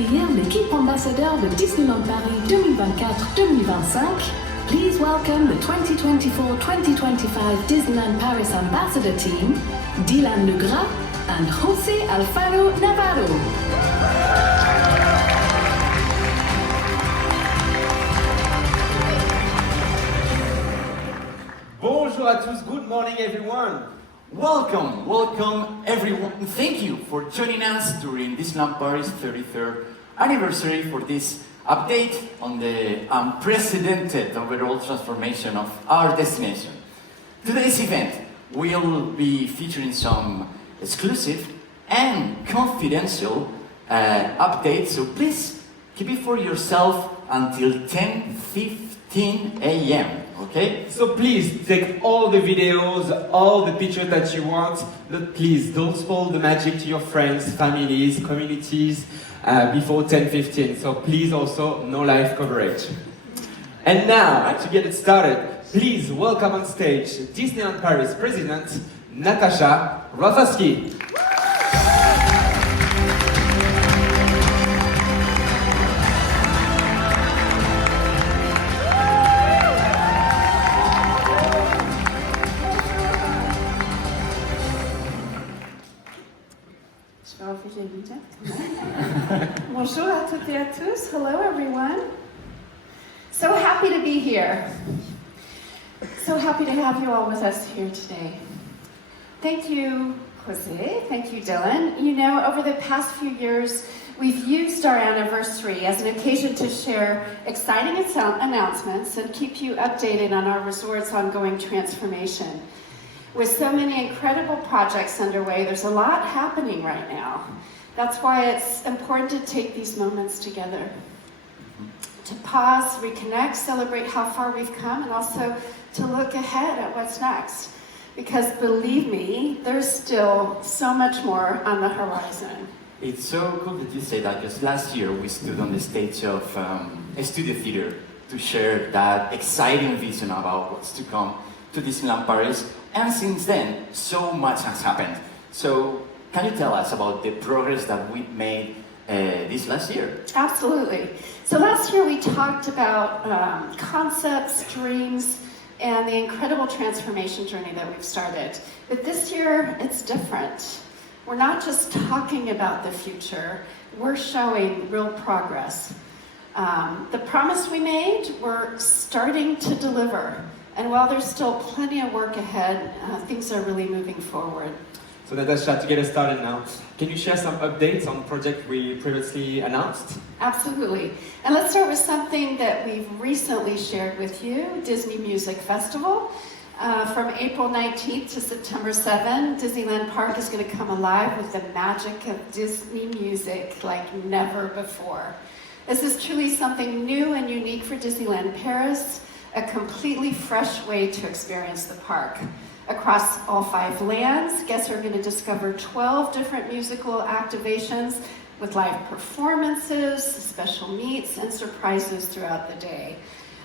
accueillir l'équipe ambassadeur de Disneyland Paris 2024-2025, please welcome the 2024-2025 Disneyland Paris Ambassador Team, Dylan Legras and José Alfaro Navarro. Bonjour à tous, good morning everyone. Welcome everyone. Thank you for joining us during Disneyland Paris 33rd anniversary for this update on the unprecedented overall transformation of our destination. Today's event will be featuring some exclusive and confidential updates, so please keep it for yourself until 10:15 a.m. Okay? So please take all the videos, all the pictures that you want, but please don't spoil the magic to your friends, families, communities before 10:15. So please also no live coverage. And now, to get it started, please welcome on stage Disneyland Paris President Natasha Rafalski. Bonjour à toutes et à tous. Hello, everyone. So happy to be here. So happy to have you all with us here today. Thank you, Jose. Thank you, Dylan. You know, over the past few years, we've used our anniversary as an occasion to share exciting announcements and keep you updated on our resort's ongoing transformation. With so many incredible projects underway, there's a lot happening right now. That's why it's important to take these moments together. To pause, reconnect, celebrate how far we've come, and also to look ahead at what's next. Because believe me, there's still so much more on the horizon. It's so cool that you say that, because last year we stood on the stage of a studio theater to share that exciting vision about what's to come to Disneyland Paris, and since then, so much has happened. So, can you tell us about the progress that we made this last year? Absolutely. So last year we talked about concepts, dreams, and the incredible transformation journey that we've started. But this year, it's different. We're not just talking about the future, we're showing real progress. The promise we made, we're starting to deliver. And while there's still plenty of work ahead, things are really moving forward. So Natasha, to get us started now, can you share some updates on the project we previously announced? Absolutely. And let's start with something that we've recently shared with you, Disney Music Festival. From April 19th to September 7th, Disneyland Park is going to come alive with the magic of Disney music like never before. This is truly something new and unique for Disneyland Paris, a completely fresh way to experience the park. Across all 5 lands, guests are going to discover 12 different musical activations with live performances, special meets, and surprises throughout the day.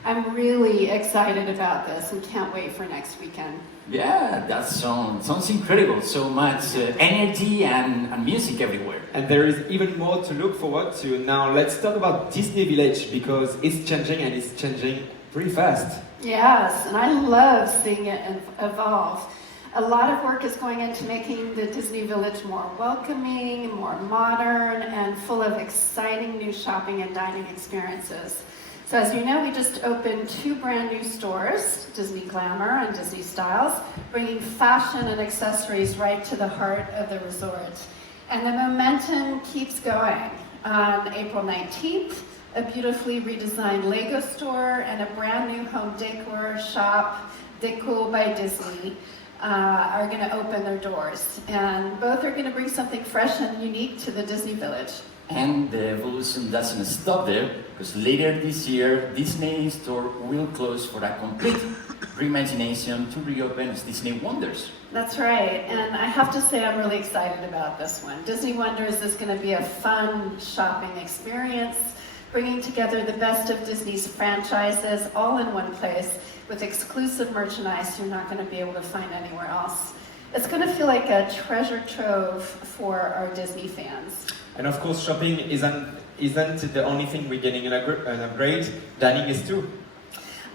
I'm really excited about this and can't wait for next weekend. Yeah, that sounds incredible. So much energy and music everywhere. And there is even more to look forward to. Now let's talk about Disney Village, because it's changing, and it's changing pretty fast. Yes, and I love seeing it evolve. A lot of work is going into making the Disney Village more welcoming, more modern, and full of exciting new shopping and dining experiences. So as you know, we just opened 2 brand new stores, Disney Glamour and Disney Styles, bringing fashion and accessories right to the heart of the resort. And the momentum keeps going. On April 19th, a beautifully redesigned Lego store and a brand new home decor shop, Deco by Disney, are going to open their doors. And both are going to bring something fresh and unique to the Disney Village. And the evolution doesn't stop there, because later this year, Disney Store will close for a complete reimagination to reopen as Disney Wonders. That's right, and I have to say I'm really excited about this one. Disney Wonders is going to be a fun shopping experience, bringing together the best of Disney's franchises all in one place with exclusive merchandise you're not going to be able to find anywhere else. It's going to feel like a treasure trove for our Disney fans. And of course, shopping is an isn't the only thing we're getting an upgrade, dining is too.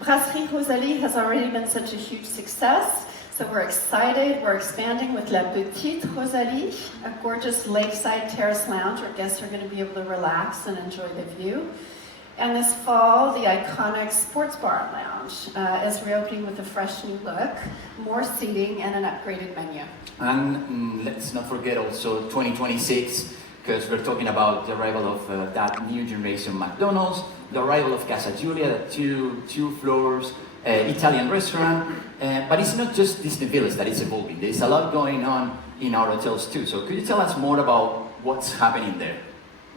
Brasserie Rosalie has already been such a huge success, so we're excited. We're expanding with La Petite Rosalie, a gorgeous lakeside terrace lounge where guests are going to be able to relax and enjoy the view. And this fall, the iconic Sports Bar and Lounge is reopening with a fresh new look, more seating, and an upgraded menu. And let's not forget also 2026, because we're talking about the arrival of that new generation McDonald's, the arrival of Casa Giulia, the two floors, Italian restaurant. But it's not just Disney Village that is evolving. There's a lot going on in our hotels too. So could you tell us more about what's happening there?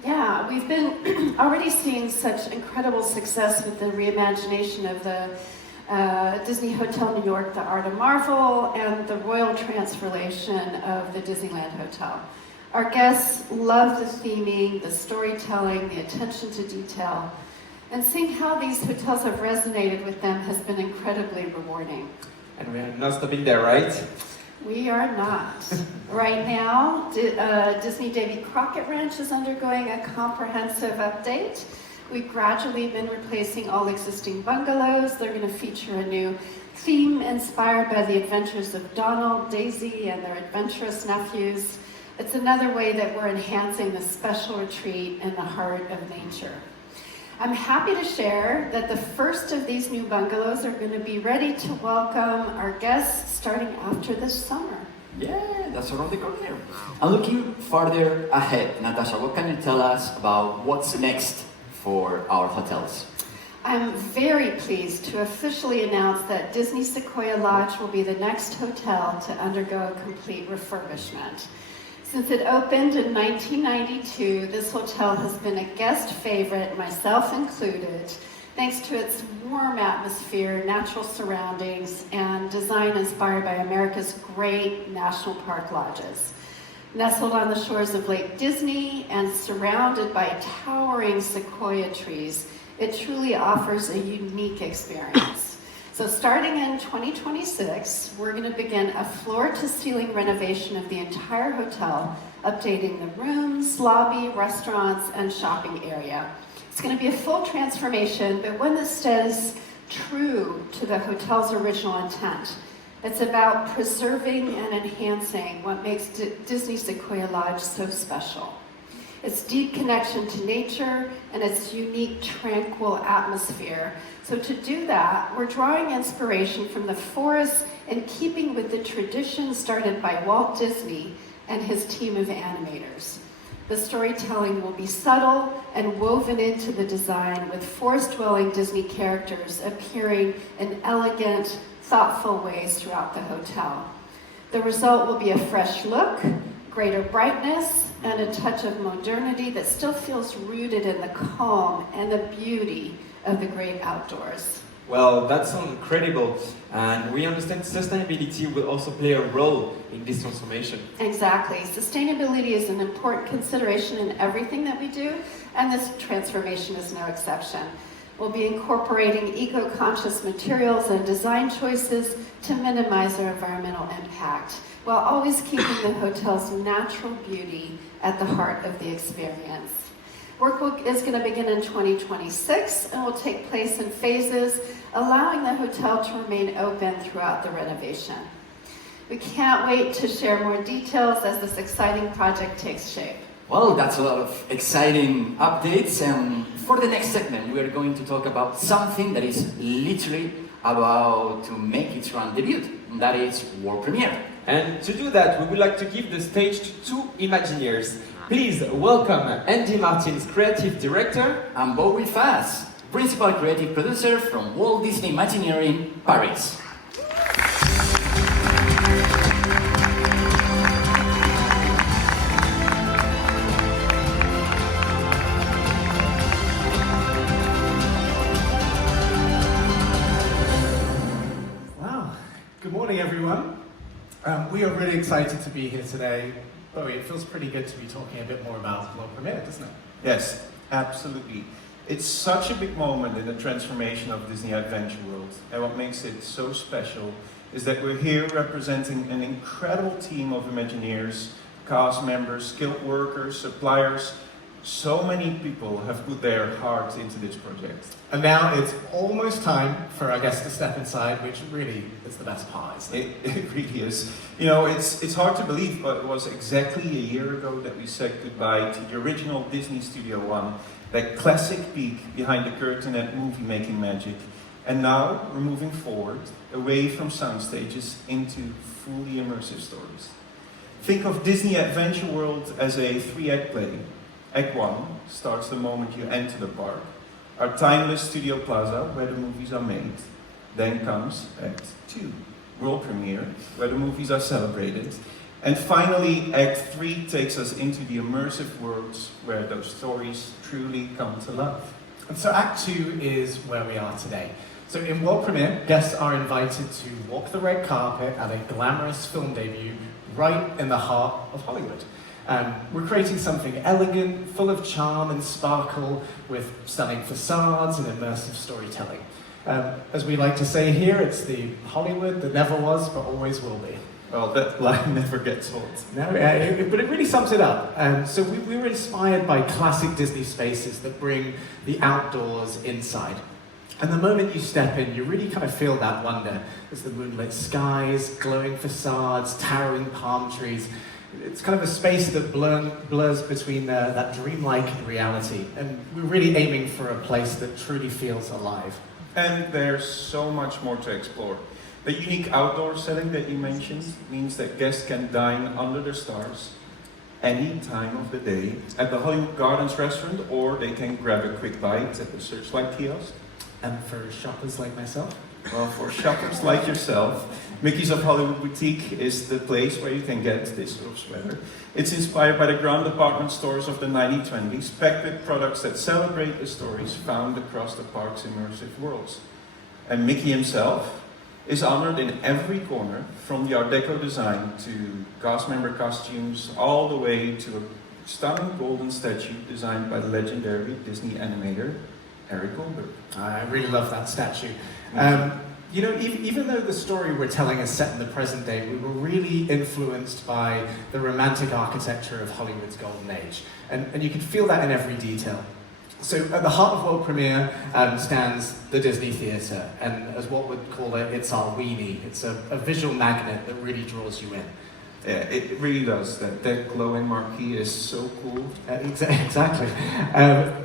Yeah, we've been already seeing such incredible success with the reimagination of the Disney Hotel New York, the Art of Marvel, and the royal transformation of the Disneyland Hotel. Our guests love the theming, the storytelling, the attention to detail, and seeing how these hotels have resonated with them has been incredibly rewarding. And we're not stopping there, right? We are not. Right now, Disney Davy Crockett Ranch is undergoing a comprehensive update. We've gradually been replacing all existing bungalows. They're going to feature a new theme inspired by the adventures of Donald, Daisy, and their adventurous nephews. It's another way that we're enhancing this special retreat in the heart of nature. I'm happy to share that the first of these new bungalows are going to be ready to welcome our guests starting after this summer. Yeah, that's around the corner. And looking farther ahead, Natasha, what can you tell us about what's next for our hotels? I'm very pleased to officially announce that Disney Sequoia Lodge will be the next hotel to undergo a complete refurbishment. Since it opened in 1992, this hotel has been a guest favorite, myself included, thanks to its warm atmosphere, natural surroundings, and design inspired by America's great national park lodges. Nestled on the shores of Lake Disney and surrounded by towering sequoia trees, it truly offers a unique experience. So starting in 2026, we're going to begin a floor-to-ceiling renovation of the entire hotel, updating the rooms, lobby, restaurants, and shopping area. It's going to be a full transformation, but one that stays true to the hotel's original intent. It's about preserving and enhancing what makes Disney Sequoia Lodge so special. Its deep connection to nature and its unique, tranquil atmosphere. So to do that, we're drawing inspiration from the forest in keeping with the tradition started by Walt Disney and his team of animators. The storytelling will be subtle and woven into the design with forest-dwelling Disney characters appearing in elegant, thoughtful ways throughout the hotel. The result will be a fresh look, greater brightness, and a touch of modernity that still feels rooted in the calm and the beauty of the great outdoors. Well, that sounds incredible, and we understand sustainability will also play a role in this transformation. Exactly. Sustainability is an important consideration in everything that we do, and this transformation is no exception. We'll be incorporating eco-conscious materials and design choices to minimize our environmental impact, while always keeping the hotel's natural beauty at the heart of the experience. Work is going to begin in 2026 and will take place in phases, allowing the hotel to remain open throughout the renovation. We can't wait to share more details as this exciting project takes shape. Well, that's a lot of exciting updates, and for the next segment we are going to talk about something that is literally about to make its grand debut, and that is world premiere. And to do that, we would like to give the stage to two Imagineers. Please welcome Andy Martins, Creative Director, And Bo Faz, Principal Creative Producer from Walt Disney Imagineering, Paris. Wow. Good morning, everyone. We are really excited to be here today. Bowie, it feels pretty good to be talking a bit more about World Premiere, doesn't it? Yes, absolutely. It's such a big moment in the transformation of Disney Adventure World, and what makes it so special is that we're here representing an incredible team of Imagineers, cast members, skilled workers, suppliers, So many people have put their heart into this project. And now it's almost time for our guests to step inside, which really is the best part, isn't it? It really is. You know, it's hard to believe, but it was exactly a year ago that we said goodbye to the original Disney Studio One, that classic peek behind the curtain at movie-making magic. And now we're moving forward, away from sound stages into fully immersive stories. Think of Disney Adventure World as a 3-act play. Act 1 starts the moment you enter the park, our timeless studio plaza where the movies are made. Then comes Act 2, world premiere, where the movies are celebrated. And finally, Act 3 takes us into the immersive worlds where those stories truly come to life. And so Act 2 is where we are today. So in world premiere, guests are invited to walk the red carpet at a glamorous film debut right in the heart of Hollywood. We're creating something elegant, full of charm and sparkle, with stunning facades and immersive storytelling. As we like to say here, it's the Hollywood that never was, but always will be. Well, that line never gets old. No, but it really sums it up. So we were inspired by classic Disney spaces that bring the outdoors inside. And the moment you step in, you really kind of feel that wonder. There's the moonlit skies, glowing facades, towering palm trees. It's kind of a space that blurs between that dreamlike reality. And we're really aiming for a place that truly feels alive. And there's so much more to explore. The unique outdoor setting that you mentioned means that guests can dine under the stars any time of the day at the Hollywood Gardens restaurant, or they can grab a quick bite at the Searchlight kiosk. And for shoppers like myself? Well, for shoppers like yourself, Mickey's of Hollywood Boutique is the place where you can get this sort of sweater. It's inspired by the grand department stores of the 1920s, packed with products that celebrate the stories found across the park's immersive worlds. And Mickey himself is honored in every corner, from the Art Deco design to cast member costumes, all the way to a stunning golden statue designed by the legendary Disney animator Eric Goldberg. I really love that statue. You know, even though the story we're telling is set in the present day, we were really influenced by the romantic architecture of Hollywood's golden age. And you can feel that in every detail. So at the heart of world premiere stands the Disney Theatre, and as what we'd call it, it's our weenie. It's a visual magnet that really draws you in. Yeah, it really does. That glowing marquee is so cool. Exactly.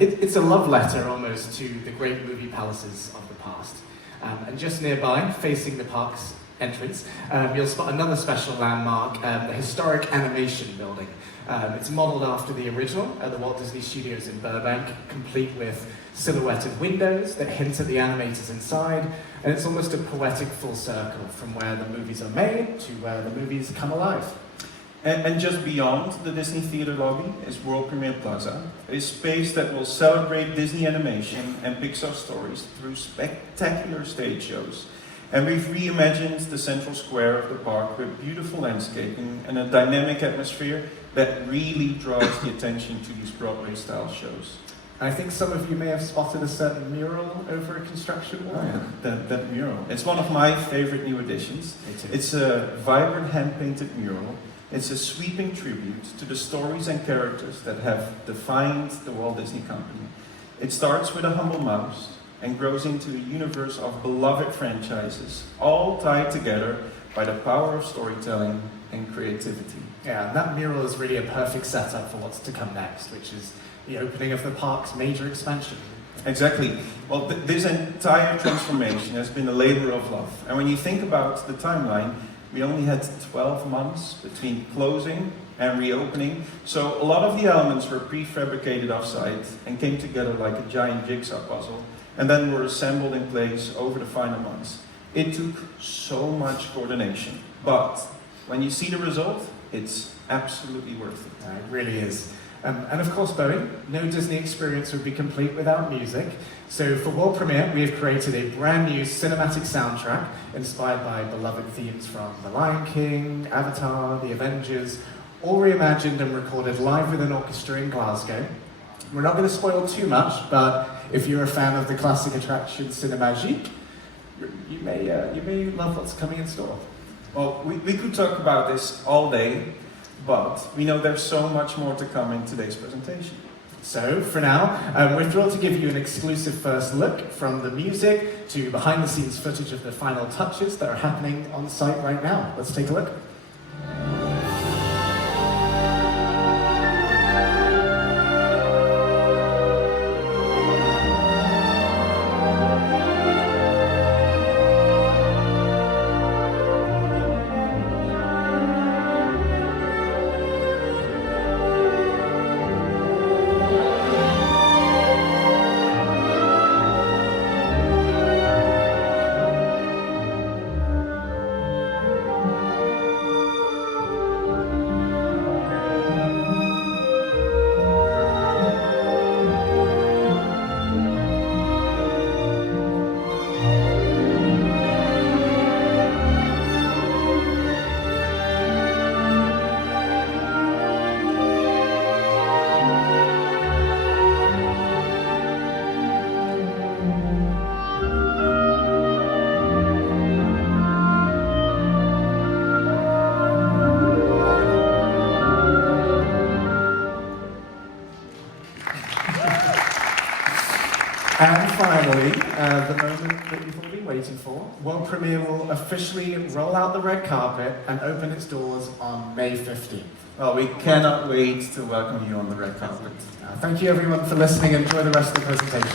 It's a love letter almost to the great movie palaces of the past. And just nearby, facing the park's entrance, you'll spot another special landmark, the historic animation building. It's modelled after the original at the Walt Disney Studios in Burbank, complete with silhouetted windows that hint at the animators inside, and it's almost a poetic full circle from where the movies are made to where the movies come alive. And just beyond the Disney Theater lobby is World Premiere Plaza, a space that will celebrate Disney animation and Pixar stories through spectacular stage shows. And we've reimagined the central square of the park with beautiful landscaping and a dynamic atmosphere that really draws the attention to these Broadway-style shows. I think some of you may have spotted a certain mural over a construction wall. Oh yeah, that mural. It's one of my favorite new additions. It's a vibrant hand-painted mural. It's a sweeping tribute to the stories and characters that have defined the Walt Disney Company. It starts with a humble mouse and grows into a universe of beloved franchises, all tied together by the power of storytelling and creativity. Yeah, that mural is really a perfect setup for what's to come next, which is the opening of the park's major expansion. Exactly. Well, this entire transformation has been a labor of love. And when you think about the timeline, we only had 12 months between closing and reopening, so a lot of the elements were prefabricated off-site and came together like a giant jigsaw puzzle, and then were assembled in place over the final months. It took so much coordination, but when you see the result, it's absolutely worth it. It really is. And of course, Bowie, no Disney experience would be complete without music. So for world premiere, we have created a brand new cinematic soundtrack inspired by beloved themes from The Lion King, Avatar, The Avengers, all reimagined and recorded live with an orchestra in Glasgow. We're not going to spoil too much, but if you're a fan of the classic attraction Cinemagique, you may love what's coming in store. Well, we could talk about this all day, but we know there's so much more to come in today's presentation. So, for now, we're thrilled to give you an exclusive first look from the music to behind-the-scenes footage of the final touches that are happening on site right now. Let's take a look. And finally, the moment that you've all been waiting for, World Premiere will officially roll out the red carpet and open its doors on May 15th. Well, we cannot wait to welcome you on the red carpet. Thank you everyone for listening. Enjoy the rest of the presentation.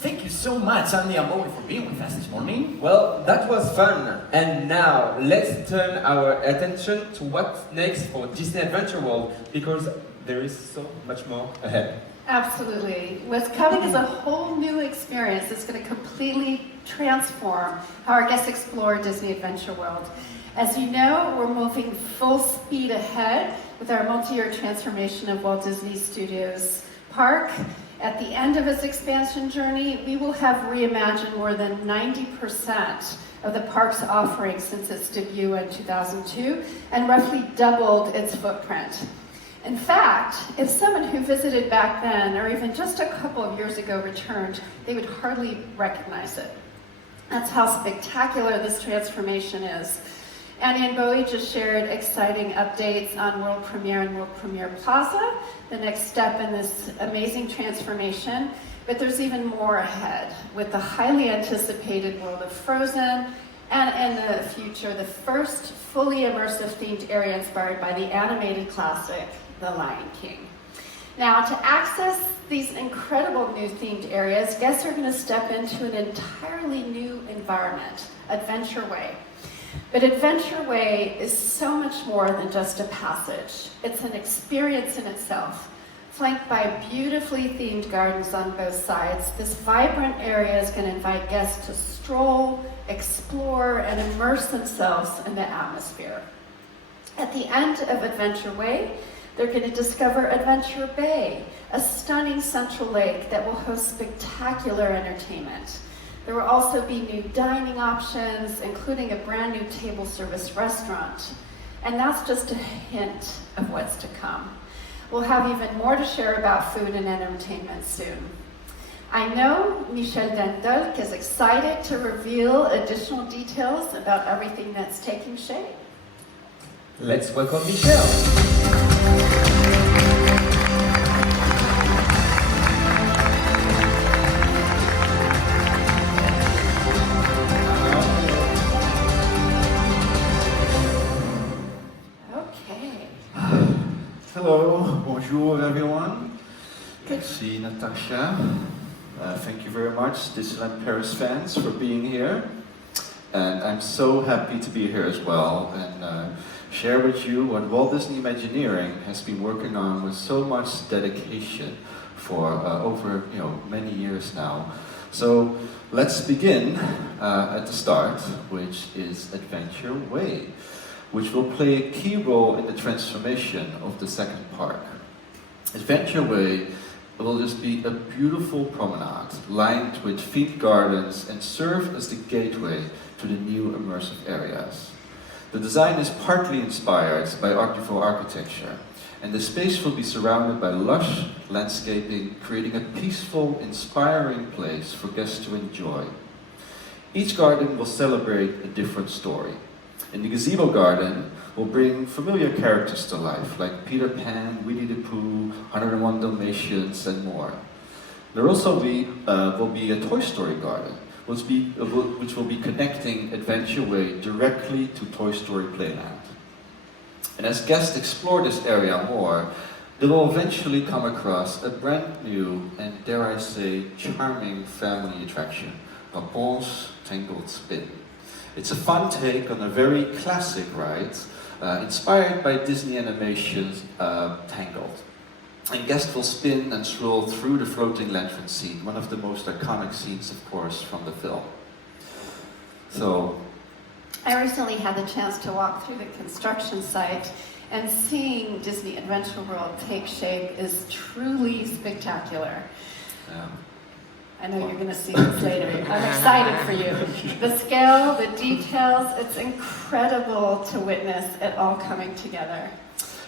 Thank you so much, Andy and Bobby, for being with us this morning. Well, that was fun. And now, let's turn our attention to what's next for Disney Adventure World, because there is so much more ahead. Absolutely. What's coming is a whole new experience that's going to completely transform how our guests explore Disney Adventure World. As you know, we're moving full speed ahead with our multi-year transformation of Walt Disney Studios Park. At the end of its expansion journey, we will have reimagined more than 90% of the park's offerings since its debut in 2002 and roughly doubled its footprint. In fact, if someone who visited back then, or even just a couple of years ago returned, they would hardly recognize it. That's how spectacular this transformation is. Annie and Bowie just shared exciting updates on World Premiere and World Premiere Plaza, the next step in this amazing transformation. But there's even more ahead, with the highly anticipated world of Frozen, and in the future, the first fully immersive themed area inspired by the animated classic, The Lion King. Now, to access these incredible new themed areas, guests are going to step into an entirely new environment, Adventure Way. But Adventure Way is so much more than just a passage. It's an experience in itself. Flanked by beautifully themed gardens on both sides, this vibrant area is going to invite guests to stroll, explore, and immerse themselves in the atmosphere. At the end of Adventure Way, they're going to discover Adventure Bay, a stunning central lake that will host spectacular entertainment. There will also be new dining options, including a brand new table service restaurant. And that's just a hint of what's to come. We'll have even more to share about food and entertainment soon. I know Michel Dendolk is excited to reveal additional details about everything that's taking shape. Let's welcome Michel. Hello, bonjour everyone. Merci Natasha. Thank you very much, Disneyland Paris fans, for being here. And I'm so happy to be here as well and share with you what Walt Disney Imagineering has been working on with so much dedication for over many years now. So let's begin at the start, which is Adventure Way, which will play a key role in the transformation of the second park. Adventure Way will just be a beautiful promenade lined with themed gardens and serve as the gateway to the new immersive areas. The design is partly inspired by Art Nouveau architecture, and the space will be surrounded by lush landscaping, creating a peaceful, inspiring place for guests to enjoy. Each garden will celebrate a different story. In the gazebo garden, we'll bring familiar characters to life, like Peter Pan, Winnie the Pooh, 101 Dalmatians, and more. There also will be a Toy Story garden, which will be connecting Adventure Way directly to Toy Story Playland. And as guests explore this area more, they will eventually come across a brand new and, dare I say, charming family attraction, Rapunzel's Tangled Spin. It's a fun take on a very classic ride, inspired by Disney animation's Tangled. And guests will spin and swirl through the floating lantern scene, one of the most iconic scenes, of course, from the film. So, I recently had the chance to walk through the construction site, and seeing Disney Adventure World take shape is truly spectacular. yeah. I know you're going to see this later. I'm excited for you. The scale, the details, it's incredible to witness it all coming together.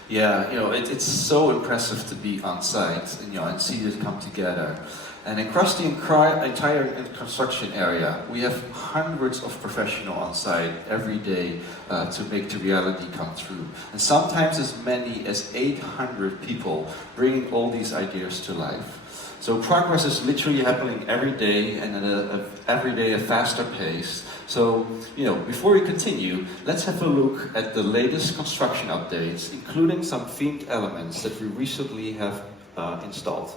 Yeah, it's so impressive to be on site and see it come together. And across the entire construction area, we have hundreds of professionals on site every day to make the reality come true. And sometimes as many as 800 people bringing all these ideas to life. So progress is literally happening every day, and at every day a faster pace. So, before we continue, let's have a look at the latest construction updates, including some themed elements that we recently have installed.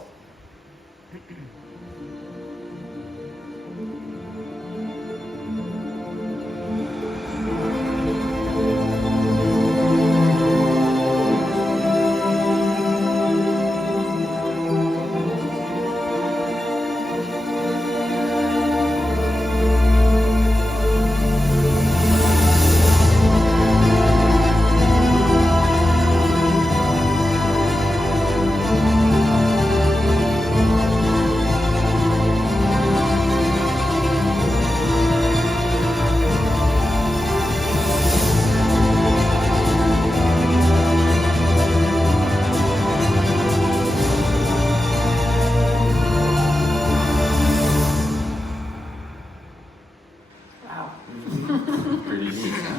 Pretty neat, huh?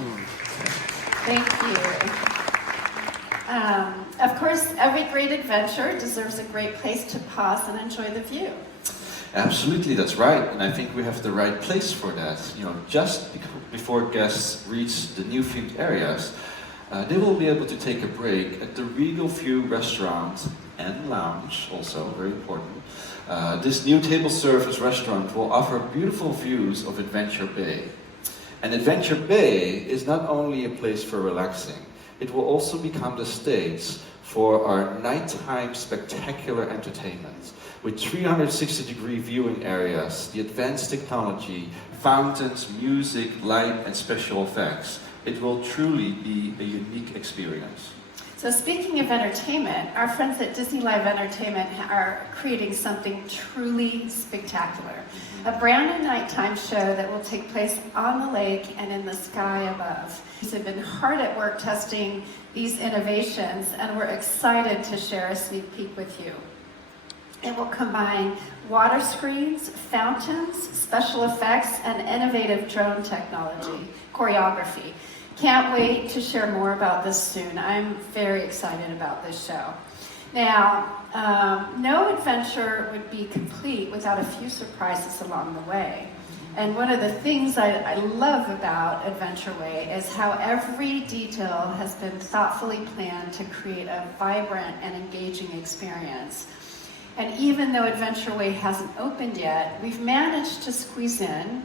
Thank you. Of course, every great adventure deserves a great place to pause and enjoy the view. Absolutely, that's right, and I think we have the right place for that. Just before guests reach the new themed areas, they will be able to take a break at the Regal View restaurant and lounge, also very important. This new table service restaurant will offer beautiful views of Adventure Bay. And Adventure Bay is not only a place for relaxing, it will also become the stage for our nighttime spectacular entertainment. With 360-degree viewing areas, the advanced technology, fountains, music, light, and special effects, it will truly be a unique experience. So speaking of entertainment, our friends at Disney Live Entertainment are creating something truly spectacular. A brand new nighttime show that will take place on the lake and in the sky above. They've been hard at work testing these innovations, and we're excited to share a sneak peek with you. It will combine water screens, fountains, special effects, and innovative drone technology, choreography. Can't wait to share more about this soon. I'm very excited about this show. Now, no adventure would be complete without a few surprises along the way. And one of the things I love about Adventure Way is how every detail has been thoughtfully planned to create a vibrant and engaging experience. And even though Adventure Way hasn't opened yet, we've managed to squeeze in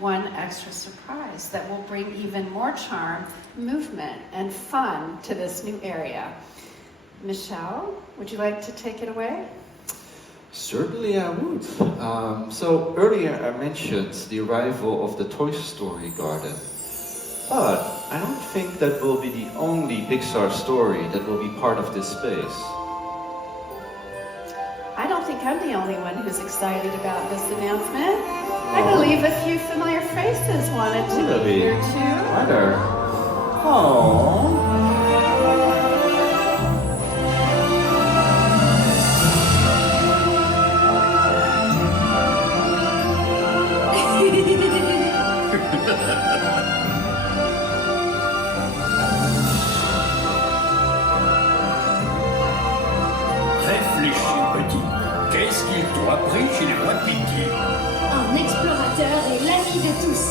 one extra surprise that will bring even more charm, movement, and fun to this new area. Michelle, would you like to take it away? Certainly I would. So earlier I mentioned the arrival of the Toy Story Garden. But I don't think that will be the only Pixar story that will be part of this space. I don't think I'm the only one who's excited about this announcement. I believe a few familiar faces wanted to be here too. Are there? Oh. Réfléchis, petit. Qu'est-ce qu'il t'a pris chez les rois de pitié? Un explorateur et l'ami de tous.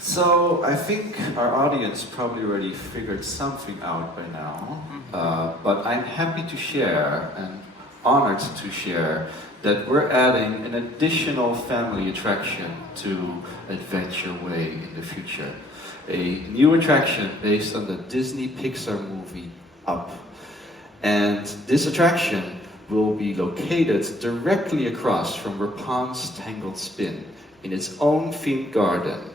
So I think our audience probably already figured something out by now, but I'm happy to share and honored to share that we're adding an additional family attraction to Adventure Way in the future. A new attraction based on the Disney Pixar movie Up. And this attraction will be located directly across from Rapun's Tangled Spin in its own themed garden.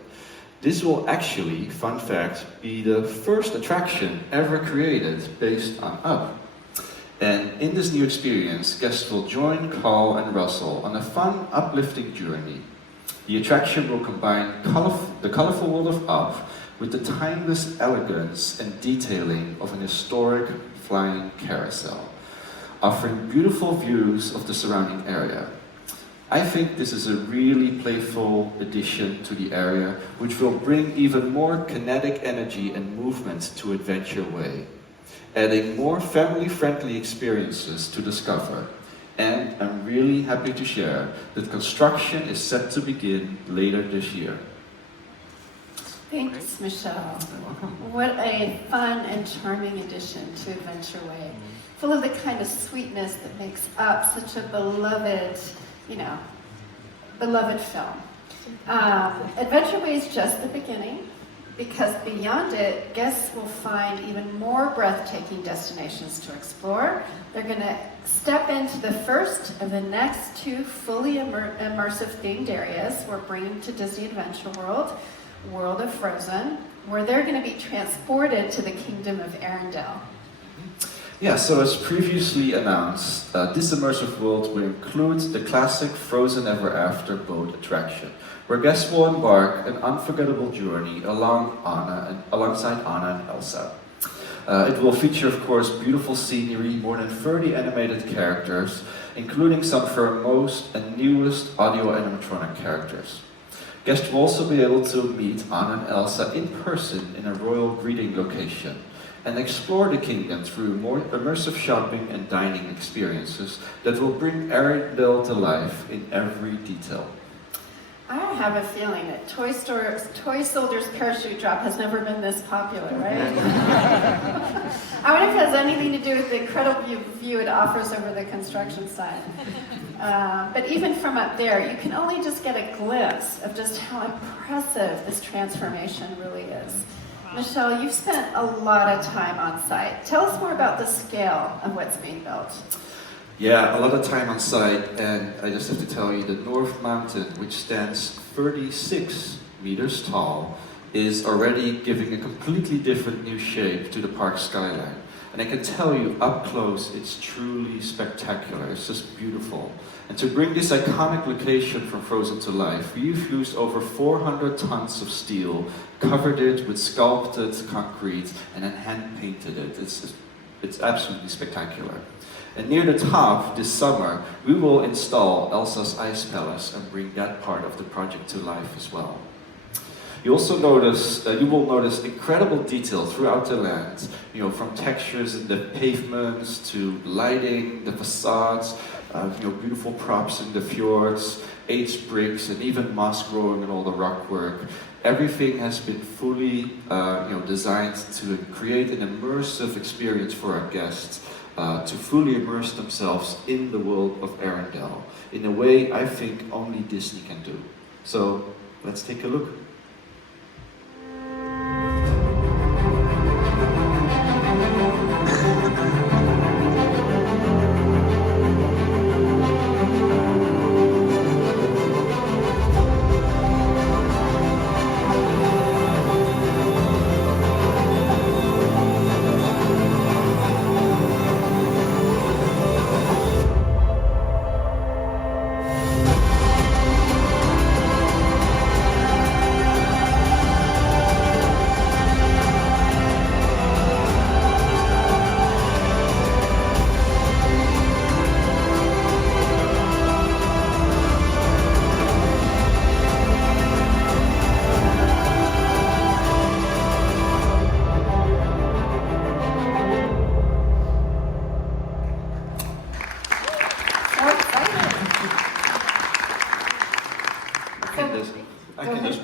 This will actually, fun fact, be the first attraction ever created based on Up. And in this new experience, guests will join Carl and Russell on a fun, uplifting journey. The attraction will combine the colorful world of Up with the timeless elegance and detailing of an historic flying carousel, offering beautiful views of the surrounding area. I think this is a really playful addition to the area, which will bring even more kinetic energy and movement to Adventure Way, adding more family-friendly experiences to discover. And I'm really happy to share that construction is set to begin later this year. Thanks, Michelle. You're welcome. What a fun and charming addition to Adventure Way. Full of the kind of sweetness that makes Up such a beloved, beloved film. Adventure Way is just the beginning, because beyond it, guests will find even more breathtaking destinations to explore. They're going to step into the first of the next two fully immersive themed areas we're bringing to Disney Adventure World, World of Frozen, where they're going to be transported to the Kingdom of Arendelle. Yeah, so as previously announced, this immersive world will include the classic Frozen Ever After boat attraction, where guests will embark an unforgettable journey alongside Anna and Elsa. It will feature, of course, beautiful scenery, more than 30 animated characters, including some of our most and newest audio animatronic characters. Guests will also be able to meet Anna and Elsa in person in a royal greeting location, and explore the kingdom through more immersive shopping and dining experiences that will bring Arendelle to life in every detail. I have a feeling that Toy Soldier's parachute drop has never been this popular, right? I wonder if it has anything to do with the incredible view it offers over the construction site. But even from up there, you can only just get a glimpse of just how impressive this transformation really is. Michelle, you've spent a lot of time on site. Tell us more about the scale of what's being built. Yeah, a lot of time on site, and I just have to tell you that North Mountain, which stands 36 meters tall, is already giving a completely different new shape to the park skyline. And I can tell you, up close, it's truly spectacular. It's just beautiful. And to bring this iconic location from Frozen to life, we've used over 400 tons of steel, covered it with sculpted concrete, and then hand-painted it. It's absolutely spectacular. And near the top, this summer, we will install Elsa's Ice Palace and bring that part of the project to life as well. You will notice incredible detail throughout the land, from textures in the pavements to lighting, the facades, beautiful props in the fjords, aged bricks, and even moss growing in all the rock work. Everything has been fully, designed to create an immersive experience for our guests, to fully immerse themselves in the world of Arendelle in a way I think only Disney can do. So let's take a look.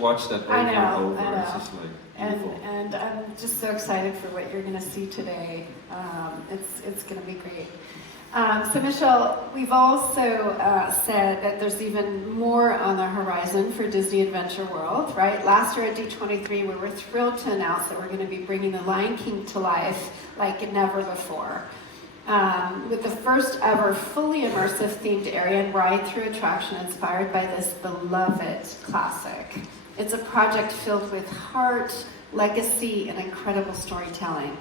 watch that over I know, and over. I know. It's just like beautiful. And I'm just so excited for what you're going to see today. It's going to be great. So Michelle, we've also said that there's even more on the horizon for Disney Adventure World, right? Last year at D23, we were thrilled to announce that we're going to be bringing The Lion King to life like never before. With the first ever fully immersive themed area and ride-through attraction inspired by this beloved classic. It's a project filled with heart, legacy, and incredible storytelling.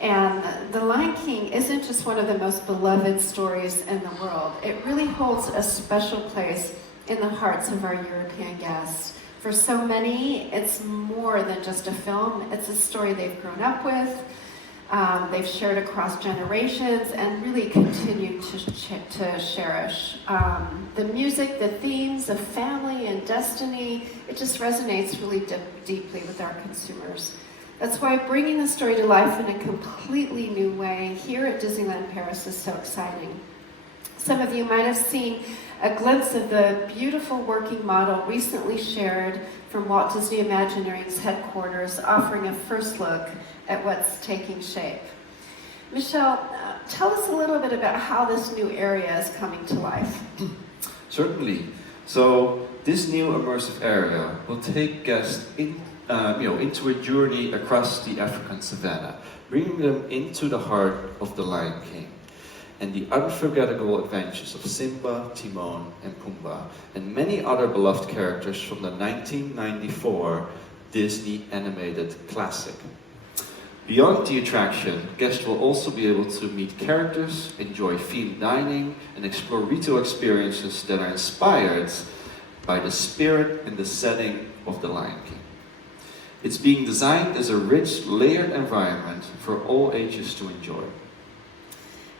And The Lion King isn't just one of the most beloved stories in the world. It really holds a special place in the hearts of our European guests. For so many, it's more than just a film. It's a story they've grown up with, they've shared across generations, and really continue to cherish. The music, the themes of family and destiny, it just resonates really deeply with our consumers. That's why bringing the story to life in a completely new way here at Disneyland Paris is so exciting. Some of you might have seen a glimpse of the beautiful working model recently shared from Walt Disney Imagineering's headquarters, offering a first look at what's taking shape. Michelle, tell us a little bit about how this new area is coming to life. Certainly. So this new immersive area will take guests into a journey across the African savannah, bringing them into the heart of the Lion King and the unforgettable adventures of Simba, Timon, and Pumbaa, and many other beloved characters from the 1994 Disney animated classic. Beyond the attraction, guests will also be able to meet characters, enjoy themed dining, and explore retail experiences that are inspired by the spirit and the setting of the Lion King. It's being designed as a rich, layered environment for all ages to enjoy.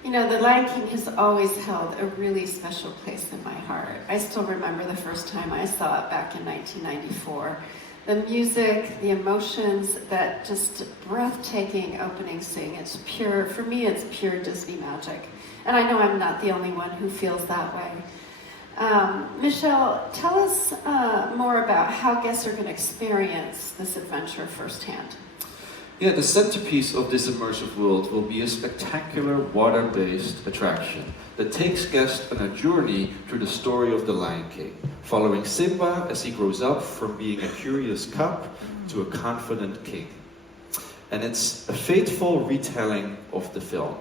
You know, The Lion King has always held a really special place in my heart. I still remember the first time I saw it back in 1994. The music, the emotions, that just breathtaking opening scene. It's pure, for me, it's pure Disney magic. And I know I'm not the only one who feels that way. Michelle, tell us more about how guests are going to experience this adventure firsthand. Yeah, the centerpiece of this immersive world will be a spectacular water-based attraction that takes guests on a journey through the story of the Lion King, following Simba as he grows up from being a curious cub to a confident king. And it's a faithful retelling of the film,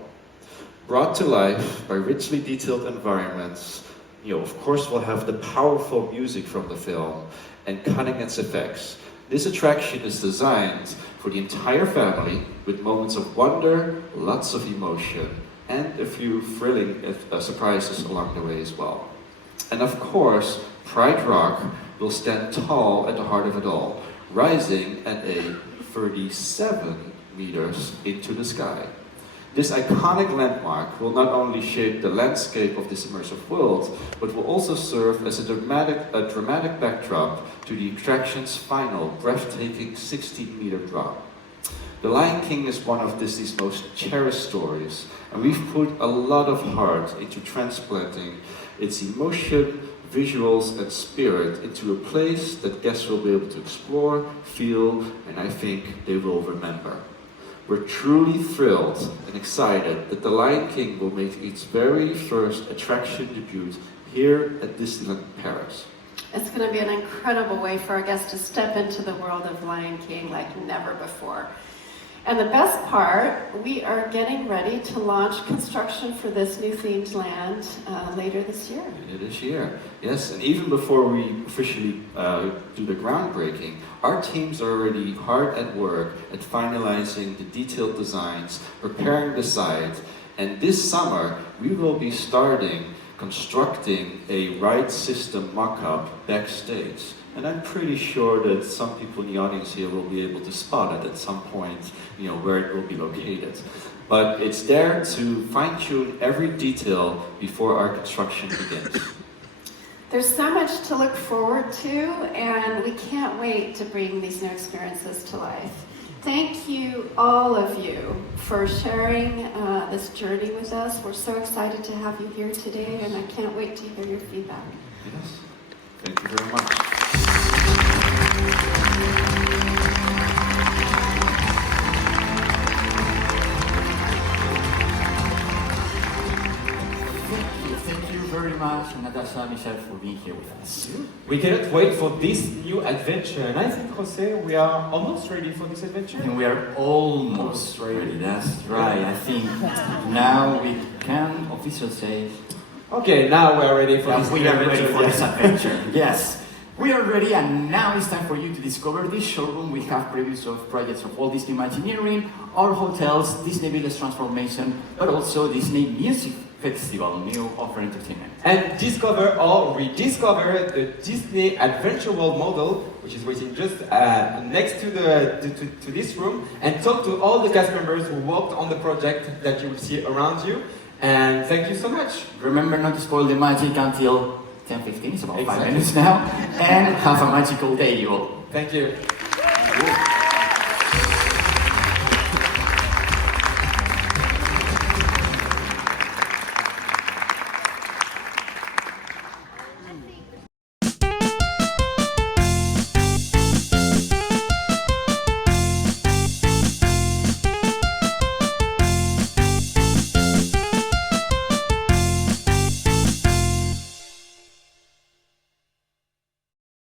brought to life by richly detailed environments. Of course, we'll have the powerful music from the film and cutting-edge effects. This attraction is designed for the entire family with moments of wonder, lots of emotion, and a few thrilling surprises along the way as well. And of course, Pride Rock will stand tall at the heart of it all, rising at a 37 meters into the sky. This iconic landmark will not only shape the landscape of this immersive world, but will also serve as a dramatic backdrop to the attraction's final, breathtaking 16-meter drop. The Lion King is one of Disney's most cherished stories, and we've put a lot of heart into transplanting its emotion, visuals, and spirit into a place that guests will be able to explore, feel, and I think they will remember. We're truly thrilled and excited that The Lion King will make its very first attraction debut here at Disneyland Paris. It's going to be an incredible way for our guests to step into the world of Lion King like never before. And the best part, we are getting ready to launch construction for this new themed land later this year. Later this year, yes. And even before we officially do the groundbreaking, our teams are already hard at work at finalizing the detailed designs, preparing the site, and this summer we will be starting constructing a ride system mock-up backstage. And I'm pretty sure that some people in the audience here will be able to spot it at some point, where it will be located. But it's there to fine-tune every detail before our construction begins. There's so much to look forward to, and we can't wait to bring these new experiences to life. Thank you, all of you, for sharing this journey with us. We're so excited to have you here today, and I can't wait to hear your feedback. Yes. Thank you very much. Natasha, Michel, for being here with us. We cannot wait for this new adventure, and I think, Jose, we are almost ready for this adventure. And we are almost ready, that's right. I think now we can officially say... Okay, now we are ready for this we new are ready adventure. for this adventure, yes. We are ready, and now it's time for you to discover this showroom. We have previews of projects of Walt Disney Imagineering, our hotels, Disney Village Transformation, but also Disney Music Festival, new offer entertainment. And discover or rediscover the Disney Adventure World model, which is waiting just next to this room, and talk to all the cast members who worked on the project that you will see around you. And thank you so much. Remember not to spoil the magic until 10:15, it's about Exactly. 5 minutes now, and have a magical day, you all. Thank you.